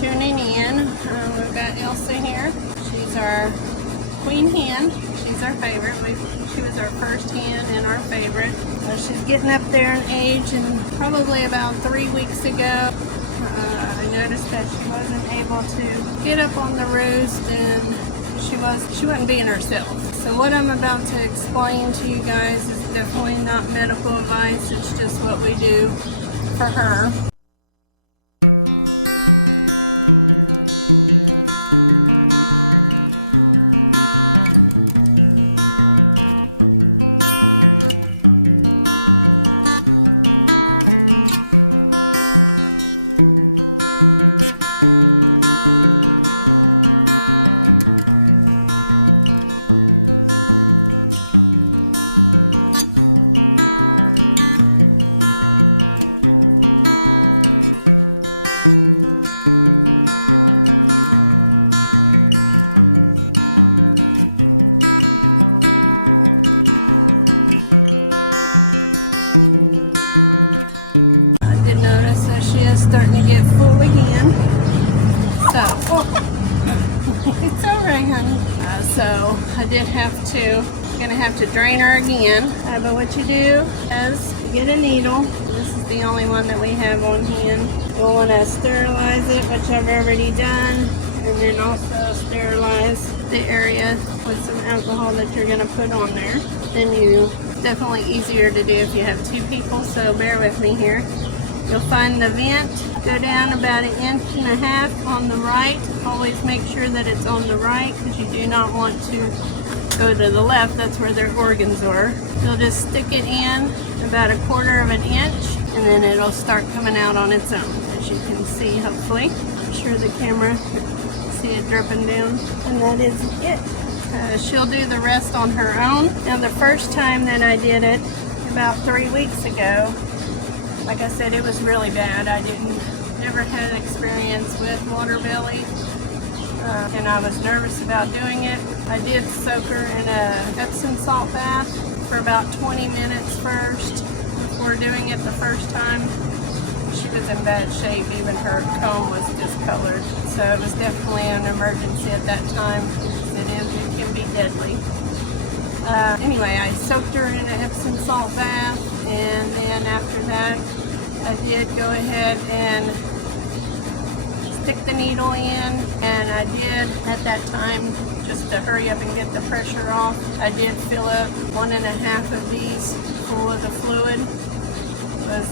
tuning in. We've got Elsa here. She's our queen hen. She's our favorite. She was our first hen and our favorite. She's getting up there in age, and probably about 3 weeks ago, I noticed that she wasn't able to get up on the roost, and she wasn't being herself. So what I'm about to explain to you guys is definitely not medical advice. It's just what we do for her. Starting to get full again, so it's all right, honey. So I gonna have to drain her again. But what you do is you get a needle. This is the only one that we have on hand. We'll want to sterilize it, which I've already done, and then also sterilize the area with some alcohol that you're gonna put on there. It's definitely easier to do if you have two people, so bear with me here. You'll find the vent, go down about 1.5 inches on the right. Always make sure that it's on the right, because you do not want to go to the left. That's where their organs are. You'll just stick it in about 1/4 inch, and then it'll start coming out on its own, as you can see, hopefully. I'm sure the camera can see it dripping down. And that is it. She'll do the rest on her own. Now, the first time that I did it, about 3 weeks ago, like I said, it was really bad. I never had experience with Waterbelly, and I was nervous about doing it. I did soak her in a Epsom salt bath for about 20 minutes first before doing it the first time. She was in bad shape. Even her comb was discolored. So it was definitely an emergency at that time. It can be deadly. Anyway, I soaked her in an Epsom salt bath, and then after that I did go ahead and stick the needle in, and I did at that time, just to hurry up and get the pressure off, I did fill up 1.5 of these full of the fluid. It was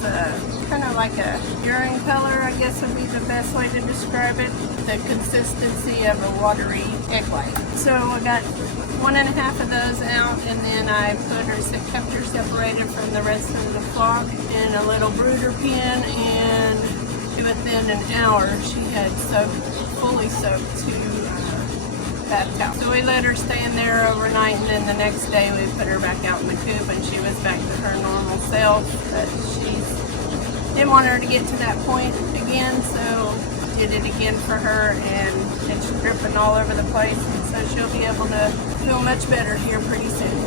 kind of like a urine color, I guess would be the best way to describe it. The consistency of a watery egg white. So I got 1.5 of those out, and then I kept her separated from the rest of the flock in a little brooder pen, and within an hour she had fully soaked 2 bath towels. So we let her stay in there overnight, and then the next day we put her back out in the coop, and she was back to her normal self. But she didn't want her to get to that point again, so did it again for her, and it's dripping all over the place, so she'll be able to feel much better here pretty soon.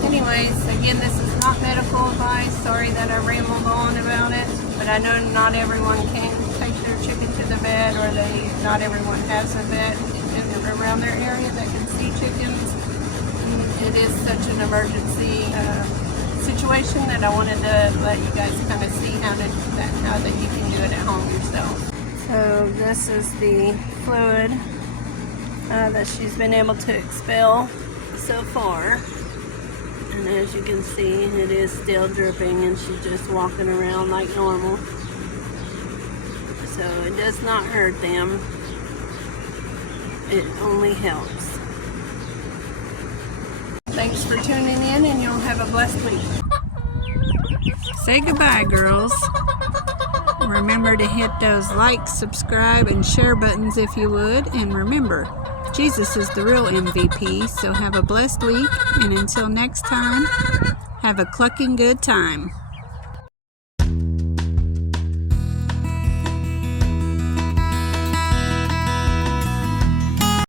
Anyways, again, this is not medical advice. Sorry that I rambled on about it, but I know not everyone can take their chicken to the vet, or not everyone has a vet around their area that can see chickens. It is such an emergency situation that I wanted to let you guys kind of see how that you can do it at home yourself. So this is the fluid that she's been able to expel so far. And as you can see, it is still dripping, and she's just walking around like normal. So it does not hurt them. It only helps. Thanks for tuning in, and y'all have a blessed week. Say goodbye, girls. Remember to hit those like, subscribe, and share buttons if you would. And remember, Jesus is the real MVP, so have a blessed week, and until next time, have a clucking good time.